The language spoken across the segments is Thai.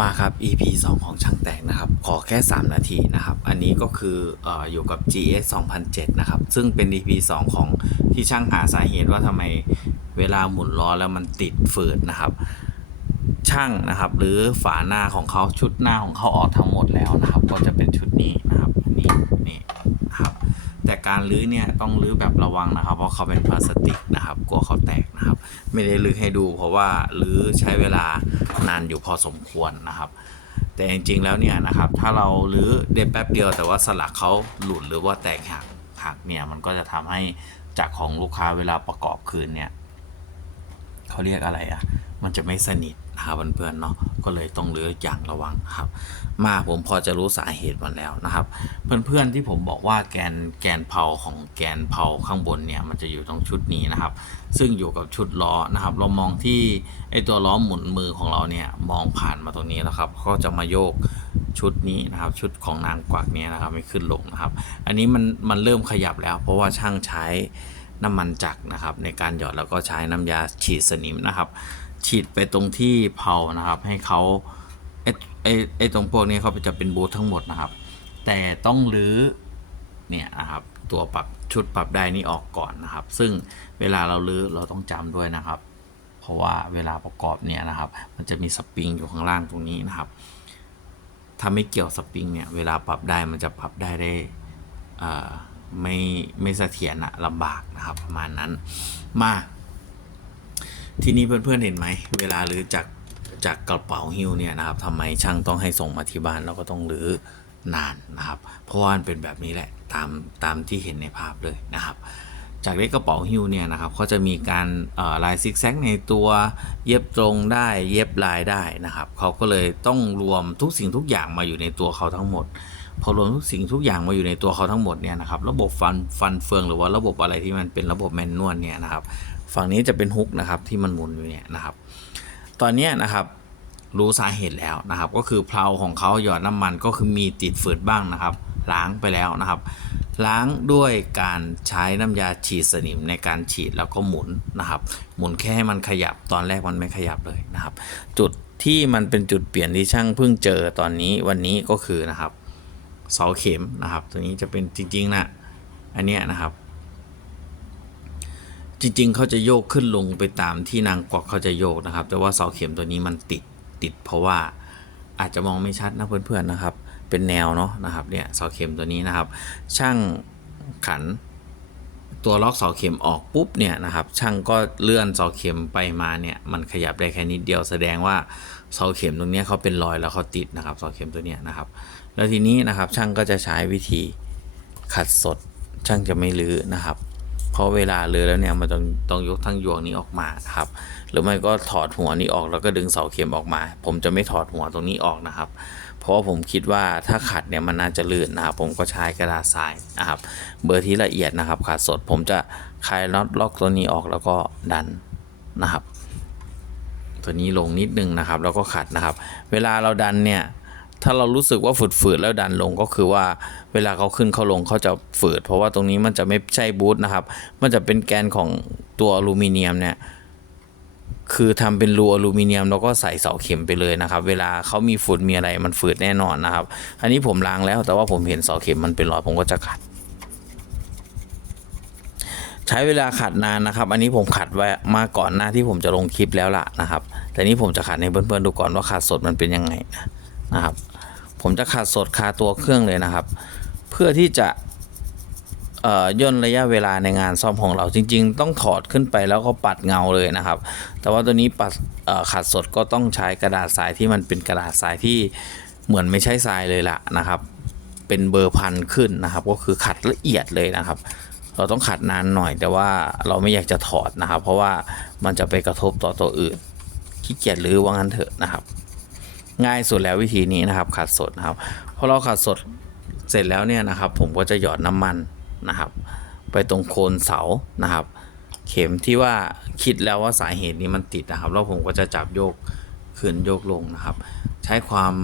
มาครับ EP 2 ของช่างแต่งนะครับ ขอแค่ 3 นาทีนะครับ อันนี้ก็คืออออยู่กับ GS 2007 นะครับ ซึ่งเป็น EP 2 ของที่ช่างหาสาเหตุว่าทำไมเวลาหมุนล้อแล้วมันติดฝืดนะครับ ช่างนะครับ หรือฝาหน้าของเขาชุดหน้าของเขาออกทั้งหมดแล้วนะครับ ก็จะเป็นชุดนี้นะครับนี่นี่นะครับ แต่การรื้อเนี่ยต้องรื้อแบบระวังนะครับ เพราะเขาเป็นพลาสติกนะครับ กลัวเขาแตกนะครับ ไม่ได้รื้อให้ดู เพราะว่ารื้อใช้เวลานานอยู่พอสมควรนะครับแต่จริงๆ แล้วเนี่ยนะครับถ้าเรารื้อได้แป๊บเดียวแต่ว่าสลักเขาหลุดหรือว่าแตกหักหักเนี่ยมันก็จะทำให้จากของลูกค้าเวลาประกอบคืนเนี่ยเขาเรียกอะไรอะมันจะไม่สนิท นะครับเพื่อนๆเนาะก็เลยต้องรื้ออย่างระวังครับ มาผมพอจะรู้สาเหตุมันแล้วนะครับ เพื่อนๆที่ผมบอกว่าแกนแกนเผาของแกนเผาข้างบนเนี่ยมันจะอยู่ตรงชุดนี้นะครับ ซึ่งอยู่กับชุดล้อนะครับ เรามองที่ไอตัวล้อหมุนมือของเราเนี่ยมองผ่านมาตรงนี้แล้วครับ ก็จะมาโยกชุดนี้นะครับ ชุดของนางกวักเนี่ยนะครับไม่ขึ้นลงนะครับ อันนี้มันมันเริ่มขยับแล้ว เพราะว่าช่างใช้น้ำมันจักรนะครับ ในการหยอดแล้วก็ใช้น้ำยาฉีดสนิมนะครับ ฉีดไปตรงที่เผานะครับ ให้เขาไอ้ไอ้ไอ้ตรงพวกนี้เขาจะเป็นบูททั้งหมดนะครับ แต่ต้องรื้อเนี่ยนะครับตัวปรับชุดปรับได้นี่ออกก่อนนะครับ ซึ่งเวลาเราลื้อเราต้องจำด้วยนะครับ เพราะว่าเวลาประกอบเนี่ยนะครับ มันจะมีสปริงอยู่ข้างล่างตรงนี้นะครับถ้าไม่เกี่ยวสปริงเนี่ยเวลาปรับได้มันจะปรับได้ได้ไม่ไม่เสถียรอะลำบากนะครับประมาณนั้นมา ทีนี้เพื่อนๆเห็นไหม เวลารื้อจากจากกระเป๋าหิ้วเนี่ยนะครับทำไมช่างต้องให้ส่งมาที่บ้านเราก็ต้องรื้อนานนะครับ เพราะว่ามันเป็นแบบนี้แหละตามตามที่เห็นในภาพเลยนะครับ จากเล็กกระเป๋าหิ้วเนี่ยนะครับเขาจะมีการลายซิกแซกในตัวเย็บตรงได้เย็บลายได้นะครับเขาก็เลยต้องรวมทุกสิ่งทุกอย่างมาอยู่ในตัวเขาทั้งหมดพอรวมทุกสิ่งทุกอย่างมาอยู่ในตัวเขาทั้งหมดเนี่ยนะครับระบบฟันฟันเฟืองหรือว่าระบบอะไรที่มันเป็นระบบแมนนวลเนี่ยนะครับ ฝั่งนี้จะเป็นฮุกนะครับที่มันหมุนอยู่เนี่ยนะครับ ตอนนี้นะครับรู้สาเหตุแล้วนะครับ ก็คือเพลาของเขาหยอดน้ำมันก็คือมีติดฝืดบ้างนะครับ ล้างไปแล้วนะครับ ล้างด้วยการใช้น้ำยาฉีดสนิมในการฉีดแล้วก็หมุนนะครับ หมุนแค่ให้มันขยับตอนแรกมันไม่ขยับเลยนะครับ จุดที่มันเป็นจุดเปลี่ยนที่ช่างเพิ่งเจอตอนนี้วันนี้ก็คือนะครับเสาเข็มนะครับ ตัวนี้จะเป็นจริงๆนะอันเนี้ยนะครับ จริงๆ เขาจะโยกขึ้นลงไปตามที่นางกวักเขาจะโยกนะครับ แต่ว่าเสาเข็มตัวนี้มันติดติด เพราะว่าอาจจะมองไม่ชัดนะเพื่อนๆนะครับ เป็นแนวเนาะนะครับเนี่ยเสาเข็มตัวนี้นะครับ ช่างขันตัวล็อกเสาเข็มออกปุ๊บเนี่ยนะครับ ช่างก็เลื่อนเสาเข็มไปมาเนี่ยมันขยับได้แค่นิดเดียวแสดงว่าเสาเข็มตรงนี้เขาเป็นรอยแล้วเขาติดนะครับเสาเข็มตัวเนี้ยนะครับ แล้วทีนี้นะครับช่างก็จะใช้วิธีขัดสดช่างจะไม่ลื้อนะครับ เพราะเวลาเรือแล้วเนี่ยมันต้องต้องยกทั้งยวงนี้ออกมาครับ หรือไม่ก็ถอดหัวนี้ออกแล้วก็ดึงเสาเข็มออกมา ผมจะไม่ถอดหัวตรงนี้ออกนะครับ เพราะผมคิดว่าถ้าขัดเนี่ยมันน่าจะลื่นนะครับ ผมก็ใช้กระดาษทรายนะครับ เบอร์ที่ละเอียดนะครับขัดสดผมจะคลายน็อตล็อกตัวนี้ออกแล้วก็ดันนะครับ ตัวนี้ลงนิดนึงนะครับ แล้วก็ขัดนะครับ เวลาเราดันเนี่ย ถ้าเรารู้สึกว่าฝืดๆแล้วดันลงก็คือว่าเวลาเขาขึ้นเขาลงเขาจะฝืด เพราะว่าตรงนี้มันจะไม่ใช่บูทนะครับ มันจะเป็นแกนของตัวอลูมิเนียมเนี่ยคือทำเป็นรูอลูมิเนียมแล้วก็ใส่เสาเข็มไปเลยนะครับ เวลาเขามีฝุ่นมีอะไรมันฝืดแน่นอนนะครับ อันนี้ผมล้างแล้วแต่ว่าผมเห็นเสาเข็มมันเป็นรอยผมก็จะขัด ใช้เวลาขัดนานนะครับ อันนี้ผมขัดไว้มาก่อนหน้าที่ผมจะลงคลิปแล้วล่ะนะครับ แต่นี้ผมจะขัดให้เพื่อนๆดูก่อนว่าขัดสดมันเป็นยังไงนะ นะครับ ผมจะขัดสดคาตัวเครื่องเลยนะครับ เพื่อที่จะย่นระยะเวลาในงานซ่อมของเราจริง ๆ ต้องถอดขึ้นไปแล้วก็ปัดเงาเลยนะครับ แต่ว่าตัวนี้ปัดขัดสดก็ต้องใช้กระดาษทรายที่มันเป็นกระดาษทรายที่เหมือนไม่ใช่ทรายเลยล่ะนะครับ เป็นเบอร์พันขึ้นนะครับ ก็คือขัดละเอียดเลยนะครับ เราต้องขัดนานหน่อย แต่ว่าเราไม่อยากจะถอดนะครับ เพราะว่ามันจะไปกระทบต่อตัวอื่นขี้เกียจหรือว่างั้นเถอะนะครับ ง่ายสุดแล้ววิธีนี้นะครับขัดสดนะครับพอเราขัดสดเสร็จแล้วเนี่ยนะครับ ผมก็จะหยอดน้ำมันนะครับ ไปตรงโคนเสานะครับ เข็มที่ว่าคิดแล้วว่าสาเหตุนี้มันติดนะครับ แล้วผมก็จะจับโยกขึ้นโยกลงนะครับ ใช้ความ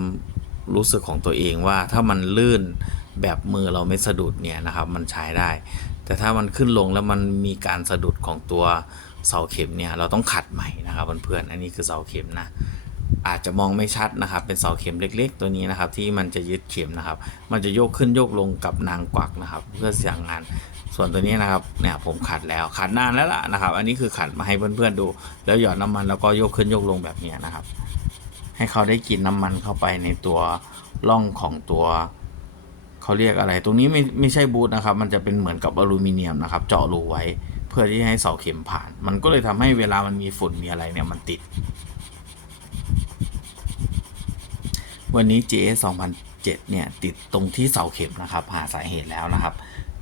รู้สึกของตัวเองว่าถ้ามันลื่นแบบมือเราไม่สะดุดเนี่ยนะครับ มันใช้ได้ แต่ถ้ามันขึ้นลงแล้วมันมีการสะดุดของตัวเสาเข็มเนี่ยเราต้องขัดใหม่นะครับเพื่อนๆอันนี้คือเสาเข็มนะ อาจจะมองไม่ชัดนะครับ เป็นเสาเข็มเล็ก ๆ ตัวนี้นะครับ ที่มันจะยึดเข็มนะครับ มันจะโยกขึ้นโยกลงกับนางกวักนะครับ เพื่อเสียงงาน ส่วนตัวนี้นะครับเนี่ยผมขัดแล้วขัดนานแล้วล่ะนะครับ อันนี้คือขัดมาให้เพื่อนๆดู แล้วหยอดน้ำมันแล้วก็โยกขึ้นโยกลงแบบนี้นะครับ ให้เขาได้กินน้ำมันเข้าไปในตัวร่องของตัวเขาเรียกอะไร ตรงนี้ไม่ไม่ใช่บูทนะครับ มันจะเป็นเหมือนกับอลูมิเนียมนะครับ เจาะรูไว้ เพื่อที่ให้เสาเข็มผ่าน มันก็เลยทำให้เวลามันมีฝุ่นมีอะไรเนี่ยมันติด วันนี้ JS 2007เนี่ยติดตรงที่เสาเข็มนะครับหาสาเหตุแล้วนะครับ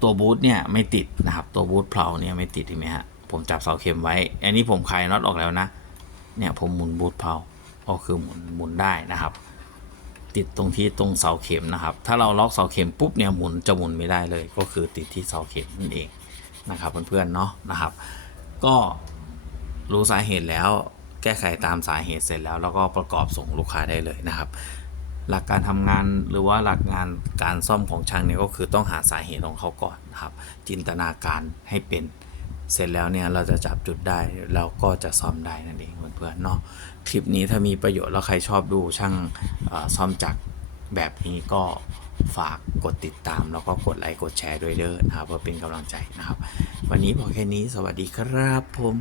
ตัวบูทเนี่ยไม่ติดนะครับ ตัวบูทเพลาเนี่ยไม่ติดเห็นไหมฮะผมจับเสาเข็มไว้ อันนี้ผมคลายน็อตออกแล้วนะ เนี่ยผมหมุนบูทเพลาก็คือหมุนหมุนได้นะครับ ติดตรงที่ตรงเสาเข็มนะครับ ถ้าเราล็อกเสาเข็มปุ๊บเนี่ยหมุนจะหมุนไม่ได้เลย ก็คือติดที่เสาเข็มนั่นเองนะครับเพื่อนๆเนาะนะครับ ก็รู้สาเหตุแล้วแก้ไขตามสาเหตุเสร็จแล้ว แล้วก็ประกอบส่งลูกค้าได้เลยนะครับ หลักการทำงานหรือว่าหลักงานการซ่อมของช่างเนี่ยก็คือต้องหาสาเหตุของเขาก่อนนะครับ จินตนาการให้เป็นเสร็จแล้วเนี่ยเราจะจับจุดได้เราก็จะซ่อมได้นั่นเองเพื่อนๆเนาะคลิปนี้ถ้ามีประโยชน์แล้วใครชอบดูช่างซ่อมจักรแบบนี้ก็ฝากกดติดตาม แล้วก็กดไลค์กดแชร์ด้วยเด้อนะครับเพื่อเป็นกำลังใจนะครับ วันนี้พอแค่นี้สวัสดีครับผม